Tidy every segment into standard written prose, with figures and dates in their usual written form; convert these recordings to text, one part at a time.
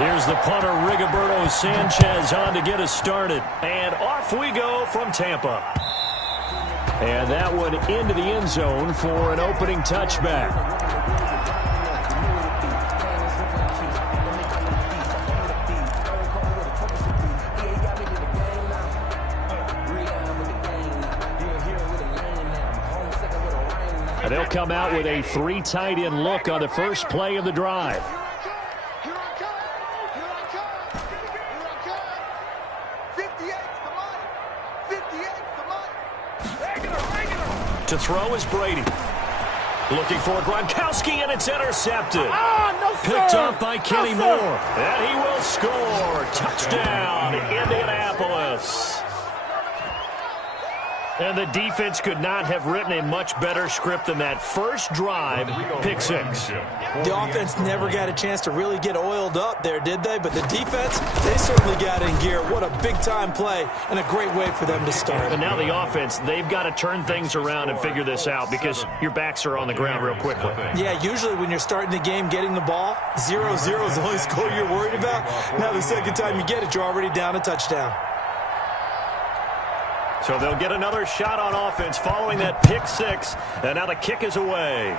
Here's the punter, Rigoberto Sanchez, on to get us started. And off we go from Tampa. And that one into the end zone for an opening touchback. They'll come out with a 3 tight end look on the first play of the drive. To throw is Brady. Looking for Gronkowski, and it's intercepted. No, Picked up by Kenny Moore. And he will score. Touchdown, Indianapolis. And the defense could not have written a much better script than that first drive, pick 6. The offense never got a chance to really get oiled up there, did they? But the defense, they certainly got in gear. What a big-time play and a great way for them to start. And now the offense, they've got to turn things around and figure this out because your backs are on the ground real quickly. Yeah, usually when you're starting the game getting the ball, 0-0 is the only score you're worried about. Now the second time you get it, you're already down a touchdown. So they'll get another shot on offense following that pick 6. And now the kick is away.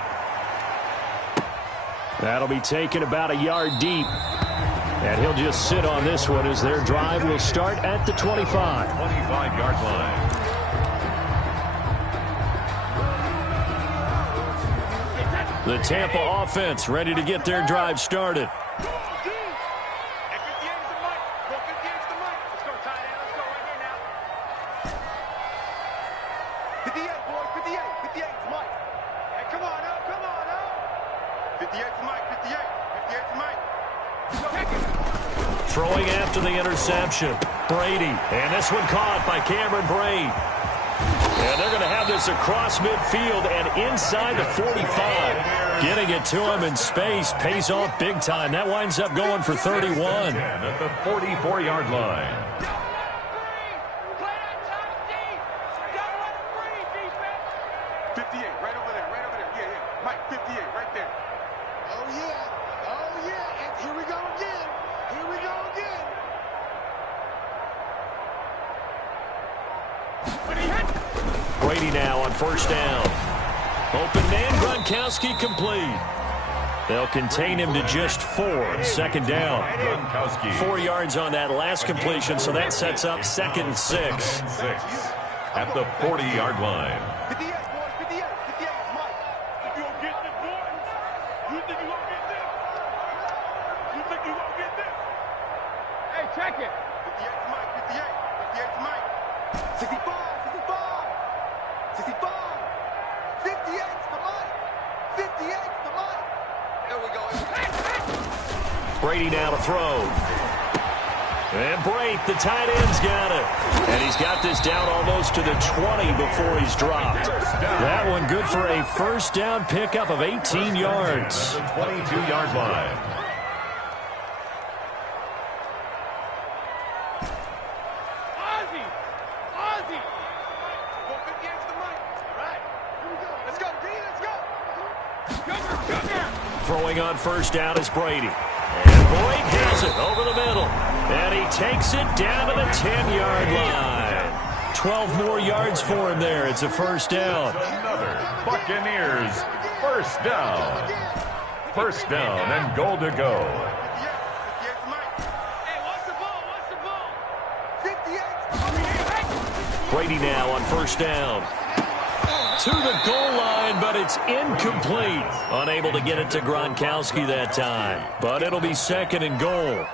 That'll be taken about a yard deep. And he'll just sit on this one as their drive will start at the 25. 25-yard line. The Tampa offense ready to get their drive started. Throwing after the interception. Brady. And this one caught by Cameron Brate. And they're going to have this across midfield and inside the 45. Getting it to him in space pays off big time. That winds up going for 31. At the 44-yard line. 58, right over there, right over there. Yeah, yeah. Mike, 58, right there. Oh, yeah. Oh, yeah. And here we go again. Here we go again. Brady now on first down. Open man, Gronkowski complete. They'll contain him to just 4. Second down. Gronkowski. 4 yards on that last completion, so that sets up second and 6. At the 40-yard line. 58, boys, 58, 58. Mike, if you don't get this, boys, you think you won't get this? You think you won't get this? Hey, check it. 58 to Mike, 58. 58 to Mike. 65, 65. 65. 58 to Mike. 58 to Mike. There we go. Brady now to throw. And Brate, the tight end's got it. And he's got this down almost to the 20 before he's dropped. That one good for a first down pickup of 18 yards. The 22-yard line. Ozzy! Ozzy! Go 58 to the mic. Right. Here we go. Let's go, D. Let's go. Sugar. Throwing on first down is Brady. And Boyd has it over the middle. And he takes it down to the 10-yard line. 12 more yards for him there. It's a first down. Another Buccaneers first down. First down and goal to go. Hey, what's the ball? What's the ball? 58. Brady now on first down. To the goal line, but it's incomplete. Unable to get it to Gronkowski that time. But it'll be second and goal.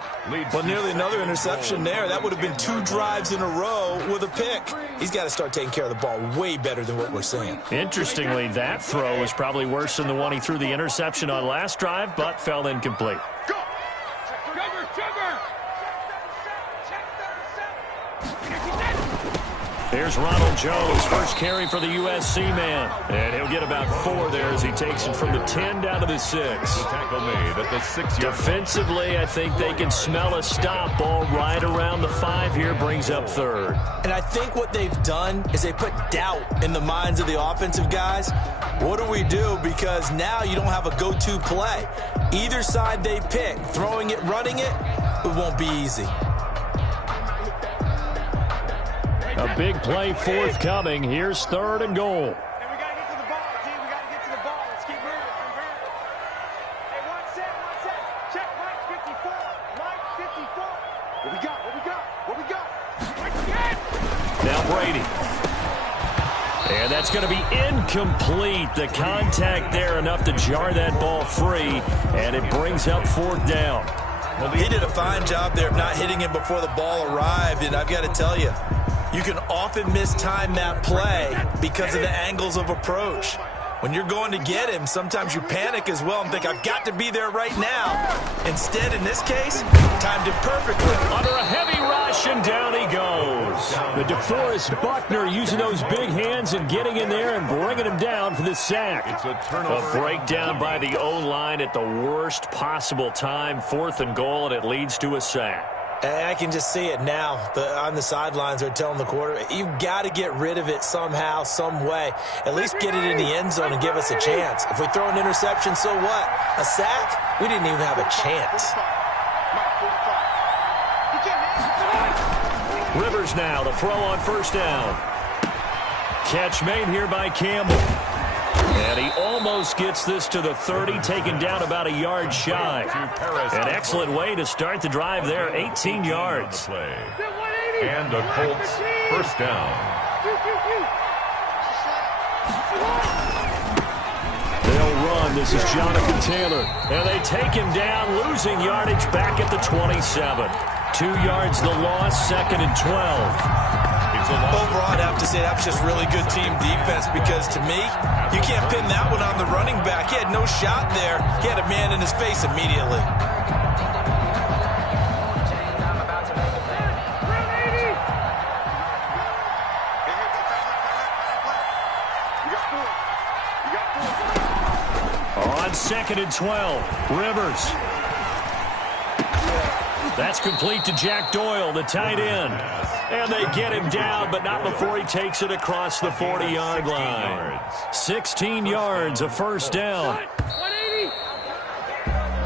But nearly another interception there. That would have been 2 drives in a row with a pick. He's got to start taking care of the ball way better than what we're seeing. Interestingly, that throw is probably worse than the one he threw the interception on last drive, but fell incomplete. Go! Sugar! Sugar! Here's Ronald Jones, first carry for the USC man. And he'll get about 4 there as he takes it from the 10 down to the 6. The tackle made at the 6-yard. Defensively, I think they can smell a stop. Ball right around the 5 here, brings up 3rd. And I think what they've done is they put doubt in the minds of the offensive guys. What do we do? Because now you don't have a go-to play. Either side they pick, throwing it, running it, it won't be easy. A big play forthcoming. Here's 3rd and goal. And we got to get to the ball, G. We got to get to the ball. Let's keep moving. Hey, one set. Check Mike 54. Mike 54. What we got? What we got? Now Brady. And that's going to be incomplete. The contact there enough to jar that ball free. And it brings up 4th down. Well, he did a fine job there of not hitting him before the ball arrived. And I've got to tell you, you can often mistime that play because of the angles of approach. When you're going to get him, sometimes you panic as well and think, I've got to be there right now. Instead, in this case, timed it perfectly. Under a heavy rush, and down he goes. The DeForest Buckner using those big hands and getting in there and bringing him down for the sack. It's a turnover. A breakdown by the O-line at the worst possible time. 4th and goal, and it leads to a sack. I can just see it now. On the sidelines, they're telling the quarterback, you've got to get rid of it somehow, some way. At least get it in the end zone and give us a chance. If we throw an interception, so what? A sack? We didn't even have a chance. Rivers now to throw on 1st down. Catch made here by Campbell. And he almost gets this to the 30, taken down about a yard shy. An excellent way to start the drive there, 18 yards. And the Colts 1st down. They'll run. This is Jonathan Taylor. And they take him down, losing yardage back at the 27. 2 yards the loss, 2nd and 12. Overall, I'd have to say that was just really good team defense because, to me, you can't pin that one on the running back. He had no shot there. He had a man in his face immediately. On 2nd and 12, Rivers. That's complete to Jack Doyle, the tight end. And they get him down, but not before he takes it across the 40-yard line. 16 yards, a 1st down.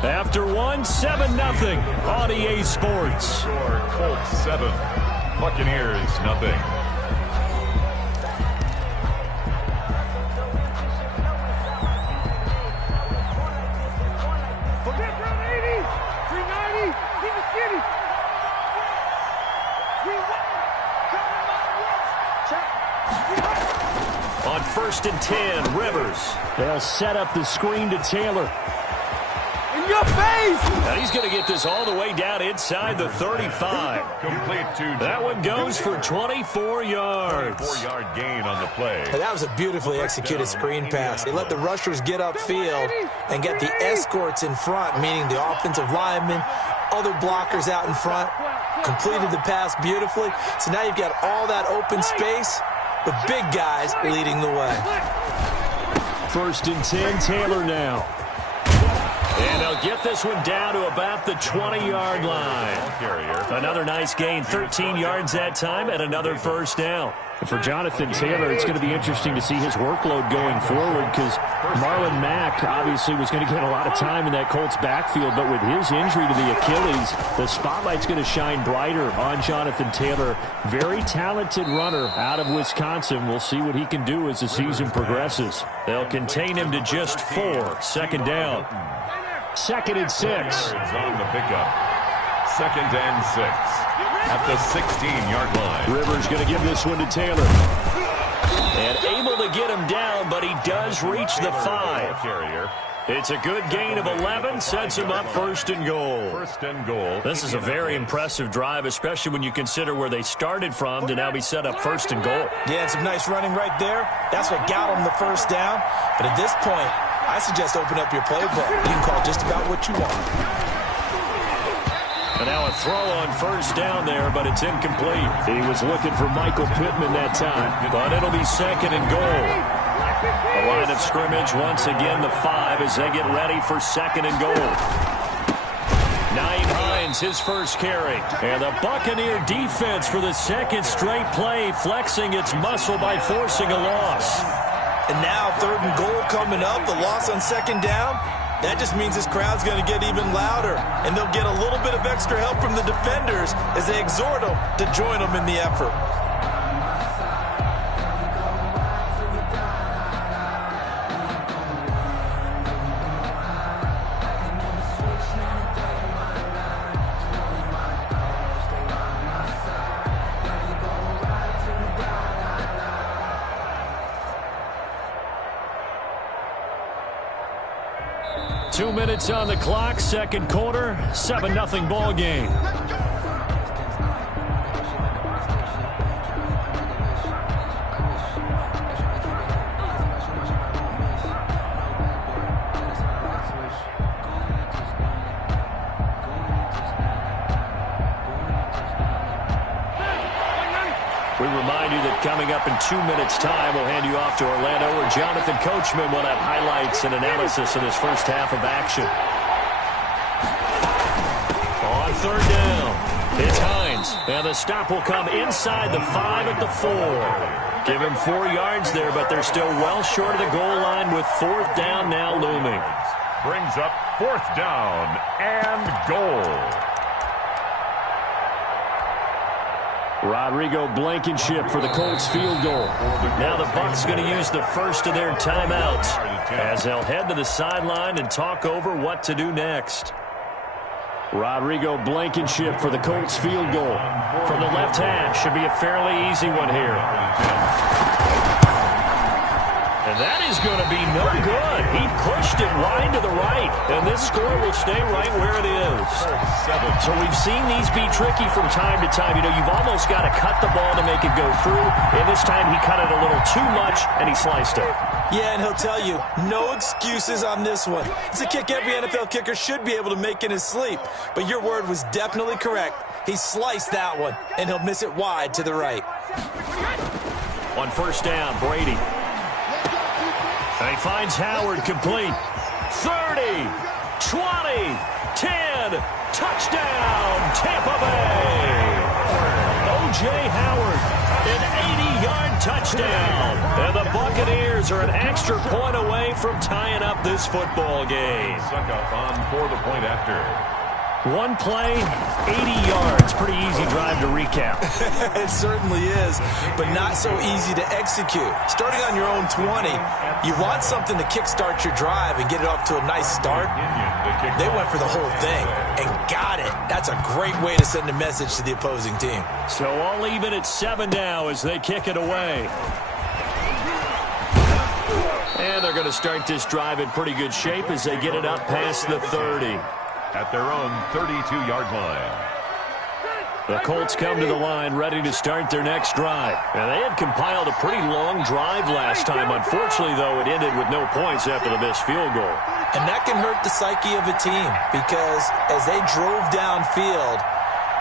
After 7-0 on EA Sports. Score Colts 7, Buccaneers nothing. On 1st and 10, Rivers. They'll set up the screen to Taylor. In your face! Now he's going to get this all the way down inside the 35. Complete to That one goes for 24 yards. 4-yard gain on the play. That was a beautifully executed screen pass. They let the rushers get upfield and get the escorts in front, meaning the offensive linemen, other blockers out in front, completed the pass beautifully. So now you've got all that open space with big guys leading the way. 1st and 10, Taylor now. And they'll get this one down to about the 20-yard line. Another nice gain, 13 yards that time, and another 1st down. For Jonathan Taylor, it's going to be interesting to see his workload going forward because Marlon Mack obviously was going to get a lot of time in that Colts backfield, but with his injury to the Achilles, the spotlight's going to shine brighter on Jonathan Taylor. Very talented runner out of Wisconsin. We'll see what he can do as the season progresses. They'll contain him to just 4, 2nd down. 2nd and 6. On the pickup. 2nd and 6. At the 16-yard line. Rivers going to give this one to Taylor. And able to get him down, but he does reach the 5. It's a good gain of 11, sets him up 1st and goal. 1st and goal. This is a very impressive drive, especially when you consider where they started from to now be set up 1st and goal. Yeah, and some nice running right there. That's what got them the 1st down. But at this point, I suggest open up your playbook. You can call just about what you want. And now a throw on first down there, but it's incomplete. He was looking for Michael Pittman that time, but it'll be second and goal. The line of scrimmage, once again, the 5 as they get ready for second and goal. Nyheim Hines, his first carry. And the Buccaneer defense for the second straight play, flexing its muscle by forcing a loss. And now third and goal coming up, the loss on second down. That just means this crowd's going to get even louder, and they'll get a little bit of extra help from the defenders as they exhort them to join them in the effort. Two minutes on the clock, second quarter, 7-0 ball game. We remind you that coming up in 2 minutes' time, we'll hand you off to Orlando, where Jonathan Coachman will have highlights and analysis of his first half of action. On third down, it's Hines, and the stop will come inside the 5 at the 4. Give him 4 yards there, but they're still well short of the goal line with fourth down now looming. Brings up fourth down and goal. Rodrigo Blankenship for the Colts field goal. Now the Bucs going to use the first of their timeouts as they'll head to the sideline and talk over what to do next. Rodrigo Blankenship for the Colts field goal. From the left hash, should be a fairly easy one here. And that is going to be no good. He pushed it wide to the right, and this score will stay right where it is. So we've seen these be tricky from time to time. You know, you've almost got to cut the ball to make it go through, and this time he cut it a little too much, and he sliced it. Yeah, and he'll tell you, no excuses on this one. It's a kick every NFL kicker should be able to make in his sleep, but your word was definitely correct. He sliced that one, and he'll miss it wide to the right. On first down, Brady. And he finds Howard complete. 30, 20, 10, touchdown, Tampa Bay. O.J. Howard, an 80-yard touchdown. And the Buccaneers are an extra point away from tying up this football game. Suck up on for the point after. One play, 80 yards. Pretty easy drive to recap. It certainly is, but not so easy to execute. Starting on your own 20, you want something to kickstart your drive and get it off to a nice start. They went for the whole thing and got it. That's a great way to send a message to the opposing team. So all even at 7 now as they kick it away. And they're going to start this drive in pretty good shape as they get it up past the 30. At their own 32-yard line. The Colts come to the line ready to start their next drive. And they had compiled a pretty long drive last time. Unfortunately, though, it ended with no points after the missed field goal. And that can hurt the psyche of a team because as they drove downfield,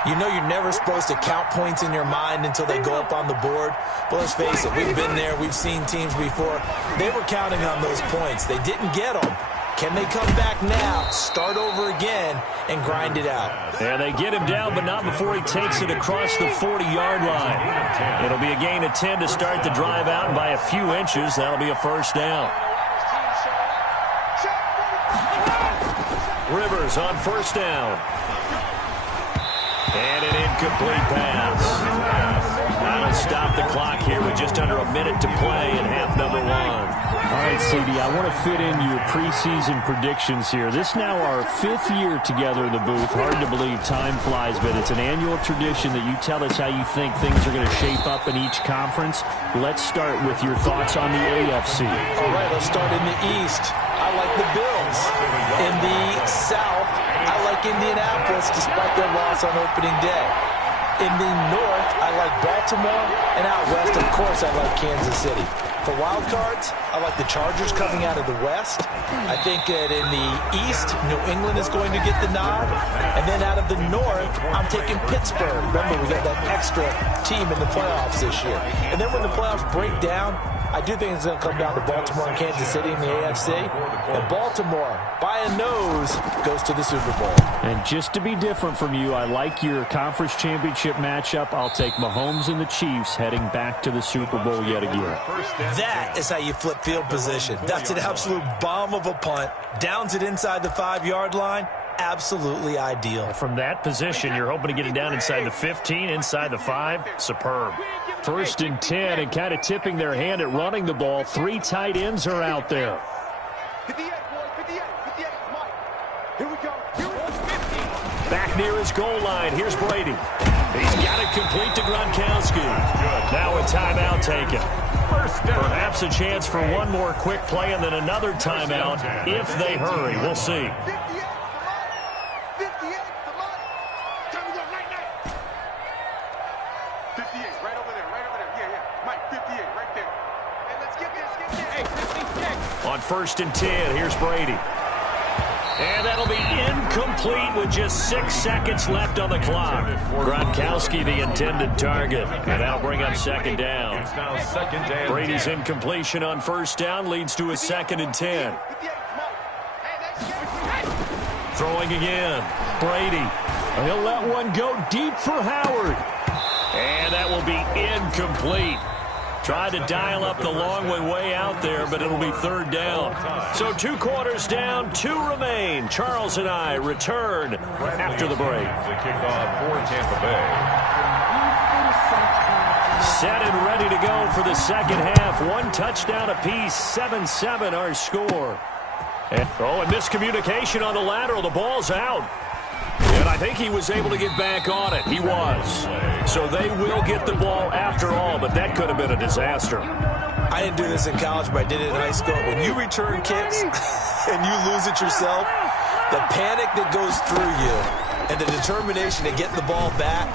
you know you're never supposed to count points in your mind until they go up on the board. But let's face it, we've been there. We've seen teams before. They were counting on those points. They didn't get them. Can they come back now, start over again, and grind it out? And they get him down, but not before he takes it across the 40-yard line. It'll be a gain of 10 to start the drive out, and by a few inches, that'll be a first down. Rivers on first down. And an incomplete pass. That'll stop the clock here with just under a minute to play in half number 1. All right, CD, I want to fit in your preseason predictions here. This is now our 5th year together in the booth. Hard to believe time flies, but it's an annual tradition that you tell us how you think things are going to shape up in each conference. Let's start with your thoughts on the AFC. All right, let's start in the East. I like the Bills. In the South, I like Indianapolis despite their loss on opening day. In the North, I like Baltimore. And out West, of course, I like Kansas City. For wild cards, I like the Chargers coming out of the West. I think that in the East, New England is going to get the nod. And then out of the North, I'm taking Pittsburgh. Remember, we got that extra team in the playoffs this year. And then when the playoffs break down, I do think it's going to come down to Baltimore and Kansas City in the AFC. And Baltimore, by a nose, goes to the Super Bowl. And just to be different from you, I like your conference championship matchup. I'll take Mahomes and the Chiefs heading back to the Super Bowl yet again. That is how you flip field position. That's an absolute bomb of a punt. Downs it inside the 5-yard line. Absolutely ideal. From that position, you're hoping to get it down inside the 15, inside the 5. Superb. 1st and 10, and kind of tipping their hand at running the ball. 3 tight ends are out there. 58, boy, 58, Mike. Here we go. Back near his goal line. Here's Brady. He's got it complete to Gronkowski. Now a timeout taken. Perhaps a chance for one more quick play and then another timeout if they hurry. We'll see. 58, right over there. Yeah. Mike, 58, right there. Hey, let's get this. Hey, 56. On 1st and 10, here's Brady. And that'll be incomplete with just 6 seconds left on the clock. Gronkowski, the intended target. And that'll bring up 2nd down. Brady's incompletion on 1st down leads to a 2nd and 10. Throwing again. Brady. He'll let one go deep for Howard. And that will be incomplete. Tried to dial up the long way out there, but it'll be 3rd down. So 2 quarters down, 2 remain. Charles and I return after the break. The kickoff for Tampa Bay. Set and ready to go for the 2nd half. 1 touchdown apiece, 7-7 our score. And miscommunication on the lateral. The ball's out. And I think he was able to get back on it. He was. So they will get the ball after all, but that could have been a disaster. I didn't do this in college, but I did it in high school. When you return kicks and you lose it yourself, the panic that goes through you and the determination to get the ball back,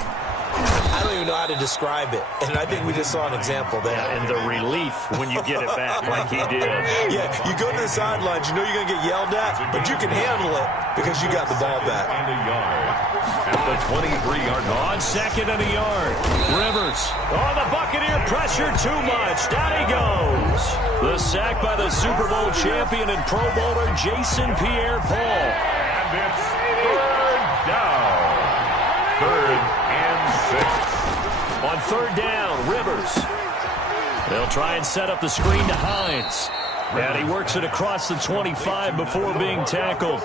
I don't even know how to describe it. And I think we just saw an example there. And the relief when you get it back like he did. Yeah, you go to the sidelines, you know you're going to get yelled at, but you can handle it because you got the ball back. And a yard at the 23-yard line. On 2nd and a yard. Rivers. Oh, the Buccaneer pressure too much. Down he goes. The sack by the Super Bowl champion and Pro Bowler Jason Pierre-Paul. And it's 3rd down. 3rd and 6. On 3rd down, Rivers. They'll try and set up the screen to Hines. And he works it across the 25 before being tackled.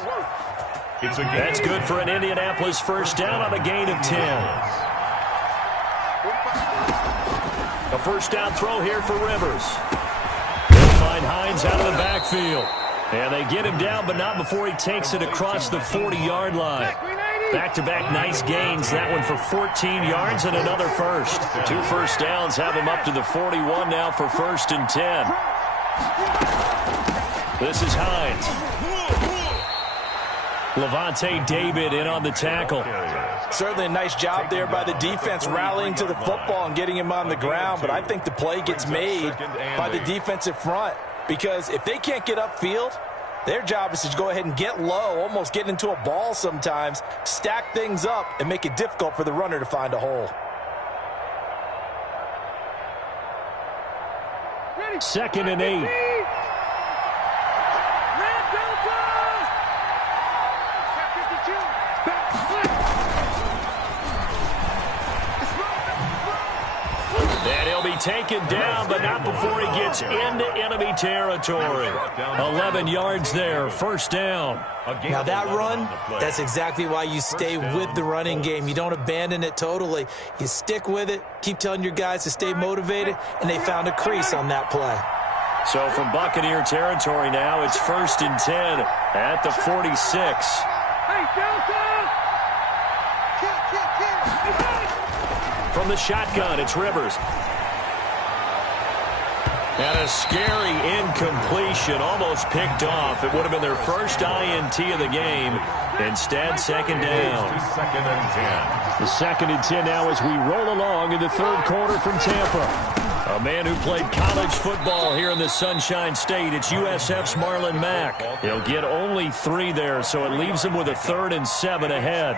That's good for an Indianapolis 1st down on a gain of 10. A 1st down throw here for Rivers. They'll find Hines out of the backfield. And they get him down, but not before he takes it across the 40-yard line. Back-to-back nice gains. That one for 14 yards and another first. 2 1st downs have him up to the 41 now for 1st and 10. This is Hines. Levante David in on the tackle. Certainly a nice job there by the defense rallying to the football and getting him on the ground, but I think the play gets made by the defensive front because if they can't get upfield, their job is to go ahead and get low, almost get into a ball sometimes, stack things up, and make it difficult for the runner to find a hole. 2nd and 8. And he'll be taken down, but not before he gets into enemy territory. 11 yards there, 1st down. Now that run, that's exactly why you stay with the running game. You don't abandon it totally. You stick with it, keep telling your guys to stay motivated, and they found a crease on that play. So from Buccaneer territory now, it's 1st and 10 at the 46. Hey, Delta! From the shotgun, it's Rivers. And a scary incompletion, almost picked off. It would have been their first INT of the game, Instead, second down. Second and 10. The 2nd and 10 now as we roll along in the 3rd quarter from Tampa. A man who played college football here in the Sunshine State. It's USF's Marlon Mack. He'll get only 3 there, so it leaves him with a 3rd and 7 ahead.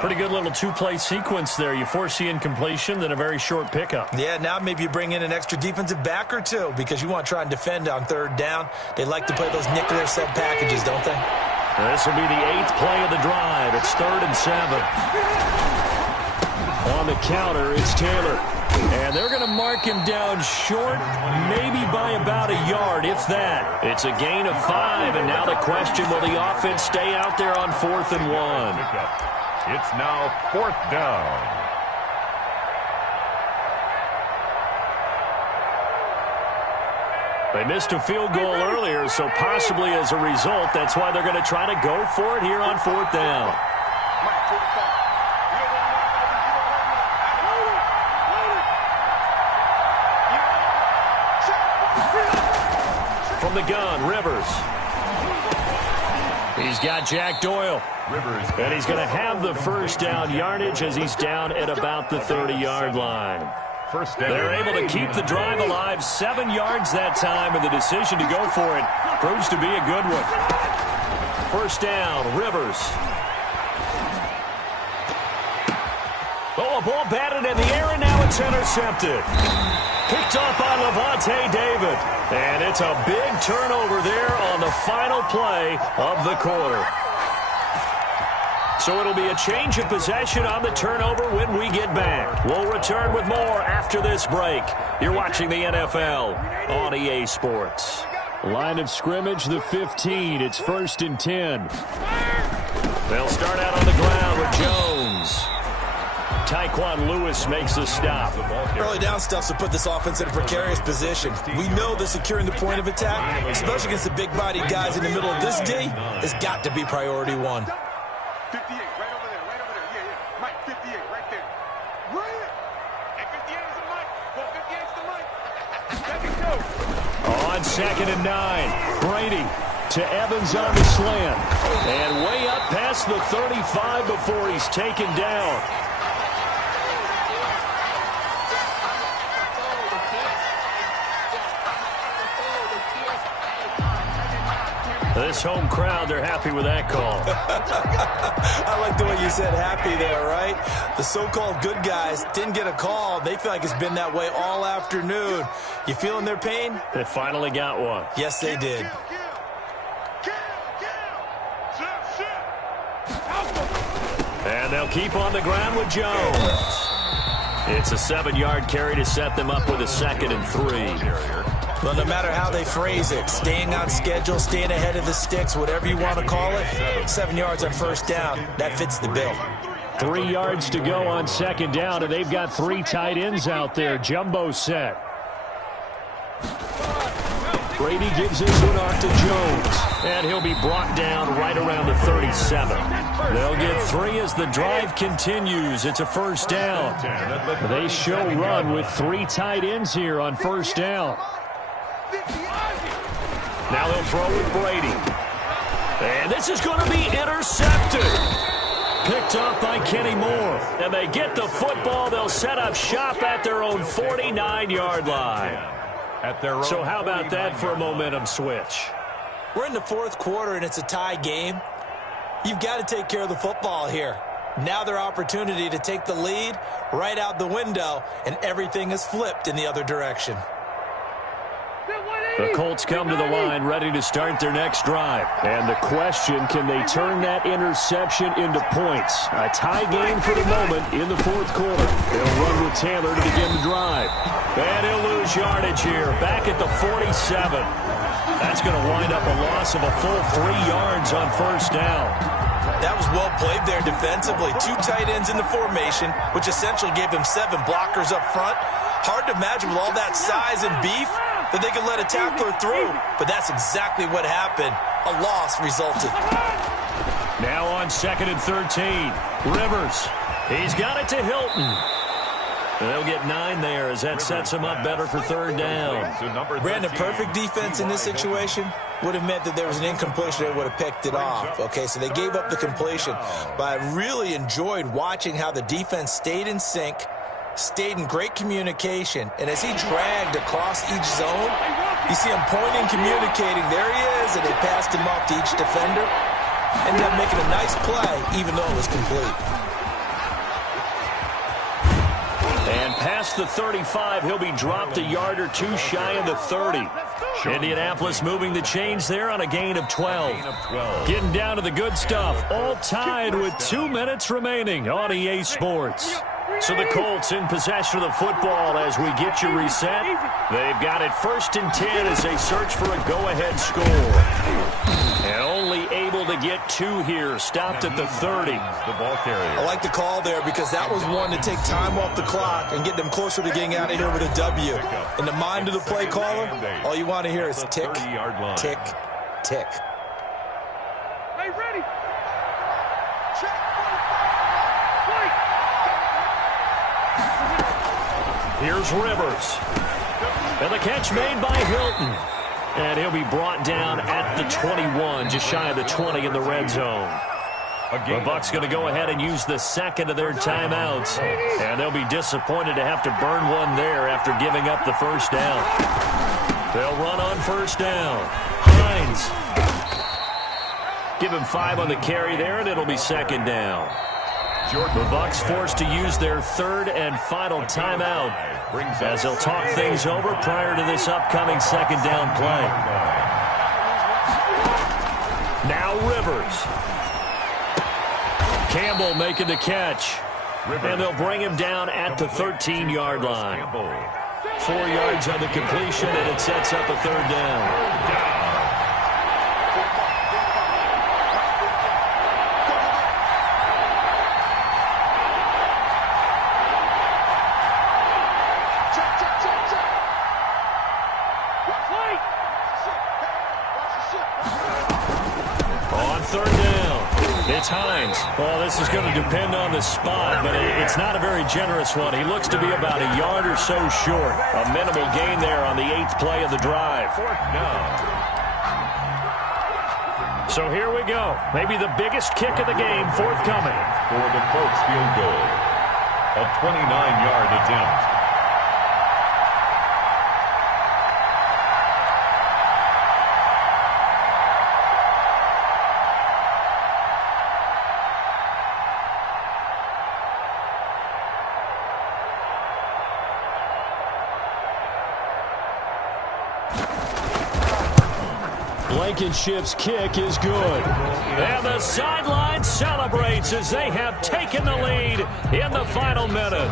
Pretty good little 2-play sequence there. You force the incompletion, then a very short pickup. Yeah, now maybe you bring in an extra defensive back or two because you want to try and defend on 3rd down. They like to play those nickel or sub packages, don't they? This will be the 8th play of the drive. It's 3rd and 7. On the counter, it's Taylor. And they're going to mark him down short, maybe by about a yard, if that. It's a gain of 5, and now the question, will the offense stay out there on 4th and 1? It's now 4th down. They missed a field goal earlier, so possibly as a result, that's why they're going to try to go for it here on 4th down. From the gun, Rivers. He's got Jack Doyle. Rivers. And he's going to have the 1st down yardage as he's down at about the 30-yard line. First down. They're able to keep the drive alive, 7 yards that time, and the decision to go for it proves to be a good one. 1st down, Rivers. Oh, a ball batted in the air, and now it's intercepted. Picked up by Levante David. And it's a big turnover there on the final play of the quarter. So it'll be a change of possession on the turnover when we get back. We'll return with more after this break. You're watching the NFL on EA Sports. Line of scrimmage, the 15. It's 1st and 10. They'll start out on the ground with Jones. Tyquan Lewis makes the stop. Early down stuff to put this offense in a precarious position. We know that securing the point of attack, especially against the big-bodied guys in the middle of this D, has got to be priority 1. 58, right over there, right over there. Yeah. Mike, 58, right there. Right. And 58 is the Mike. Well, 58 is the Mike. Let it go. On 2nd and 9, Brady to Evans on the slant. And way up past the 35 before he's taken down. This home crowd, they're happy with that call. I like the way you said happy there, right? The so-called good guys didn't get a call. They feel like it's been that way all afternoon. You feeling their pain? They finally got one. Yes, they did. And they'll keep on the ground with Jones. It's a 7-yard carry to set them up with a 2nd and 3. Well, no matter how they phrase it, staying on schedule, staying ahead of the sticks, whatever you want to call it, 7 yards on 1st down, that fits the bill. 3 yards to go on 2nd down, and they've got 3 tight ends out there. Jumbo set. Brady gives this one off to Jones. And he'll be brought down right around the 37. They'll get 3 as the drive continues. It's a 1st down. They show run with 3 tight ends here on 1st down. Now they'll throw with Brady. And this is going to be intercepted. Picked up by Kenny Moore. And they get the football. They'll set up shop at their own 49-yard line. So how about that for a momentum switch? We're in the 4th quarter, and it's a tie game. You've got to take care of the football here. Now their opportunity to take the lead right out the window, and everything is flipped in the other direction. The Colts come to the line ready to start their next drive. And the question, can they turn that interception into points? A tie game for the moment in the 4th quarter. They'll run with Taylor to begin the drive. And he'll lose yardage here, back at the 47. That's going to wind up a loss of a full 3 yards on 1st down. That was well played there defensively. 2 tight ends in the formation, which essentially gave them 7 blockers up front. Hard to imagine with all that size and beef that they could let a tackler through, but that's exactly what happened. A loss resulted. Now on 2nd and 13, Rivers. He's got it to Hilton. They'll get 9 there as that sets him up better for 3rd down. Brandon, perfect defense in this situation. would have meant that there was an incompletion. They would have picked it off. Okay, so they gave up the completion. But I really enjoyed watching how the defense stayed in sync, stayed in great communication, and as he dragged across each zone, you see him pointing, communicating. There he is, and they passed him off to each defender. Ended up making a nice play, even though it was complete. And past the 35, he'll be dropped a yard or two shy of the 30. Indianapolis moving the chains there on a gain of 12. Getting down to the good stuff, all tied with 2 minutes remaining on EA Sports. So the Colts in possession of the football as we get you reset. They've got it 1st and 10 as they search for a go-ahead score. And only able to get 2 here, stopped at the 30. The ball carrier. I like the call there because that was one to take time off the clock and get them closer to getting out of here with a W. In the mind of the play caller, all you want to hear is tick, tick, tick. Hey, ready? Check. Here's Rivers. And the catch made by Hilton. And he'll be brought down at the 21, just shy of the 20 in the red zone. The Bucs going to go ahead and use the second of their timeouts. And they'll be disappointed to have to burn one there after giving up the first down. They'll run on first down. Hines. Give him 5 on the carry there, and it'll be second down. The Bucs forced to use their 3rd and final timeout as they'll talk things over prior to this upcoming second down play. Now Rivers. Campbell making the catch. And they'll bring him down at the 13-yard line. 4 yards on the completion, and it sets up a 3rd down. It's Hines. Well, this is going to depend on the spot, but it's not a very generous one. He looks to be about a yard or so short. A minimal gain there on the 8th play of the drive. So here we go. Maybe the biggest kick of the game forthcoming. For the Colts field goal. A 29-yard attempt. Blankenship's kick is good. And the sideline celebrates as they have taken the lead in the final minute.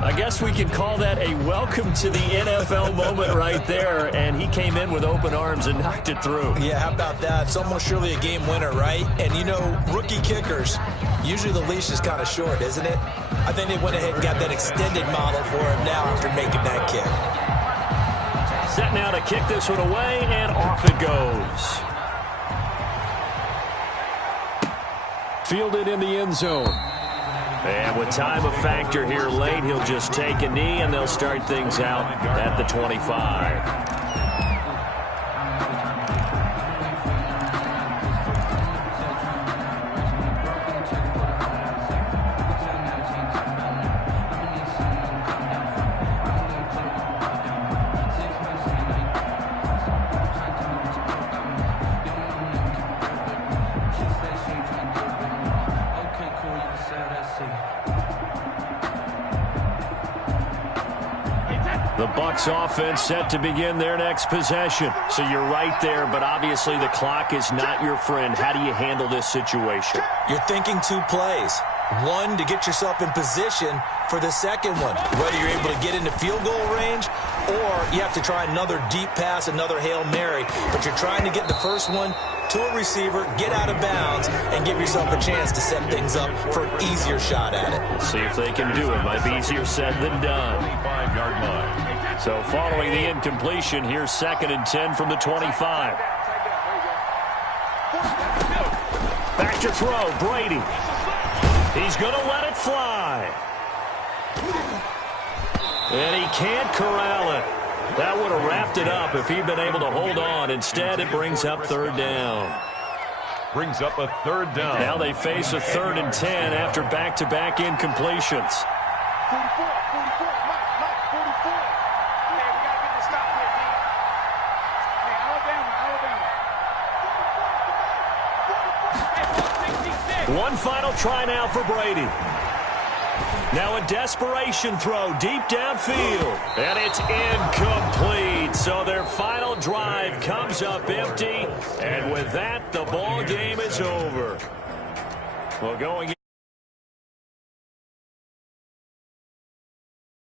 I guess we can call that a welcome to the NFL moment right there, and he came in with open arms and knocked it through. Yeah, how about that? It's almost surely a game winner, right? And, you know, rookie kickers, usually the leash is kind of short, isn't it? I think they went ahead and got that extended model for him now after making that kick. Set now to kick this one away, and off it goes. Fielded in the end zone. And with time a factor here late, he'll just take a knee, and they'll start things out at the 25. The Bucs offense set to begin their next possession. So you're right there, but obviously the clock is not your friend. How do you handle this situation? You're thinking 2 plays. One, to get yourself in position for the second one, whether you're able to get into field goal range or you have to try another deep pass, another Hail Mary. But you're trying to get the first one to a receiver, get out of bounds, and give yourself a chance to set things up for an easier shot at it. We'll see if they can do it. Might be easier said than done. 25-yard line. So following the incompletion, here's 2nd and 10 from the 25. Back to throw, Brady. He's going to let it fly. And he can't corral it. That would have wrapped it up if he'd been able to hold on. Instead, it brings up third down. Brings up a third down. Now they face a 3rd and 10 after back-to-back incompletions. 44, Mike, 44. Hey, we got to get this stop here, D. Hey, Alabama. Hey, 166. One final try now for Brady. Now a desperation throw deep downfield. And it's incomplete. So their final drive comes up empty. And with that, the ball game is over. Well, going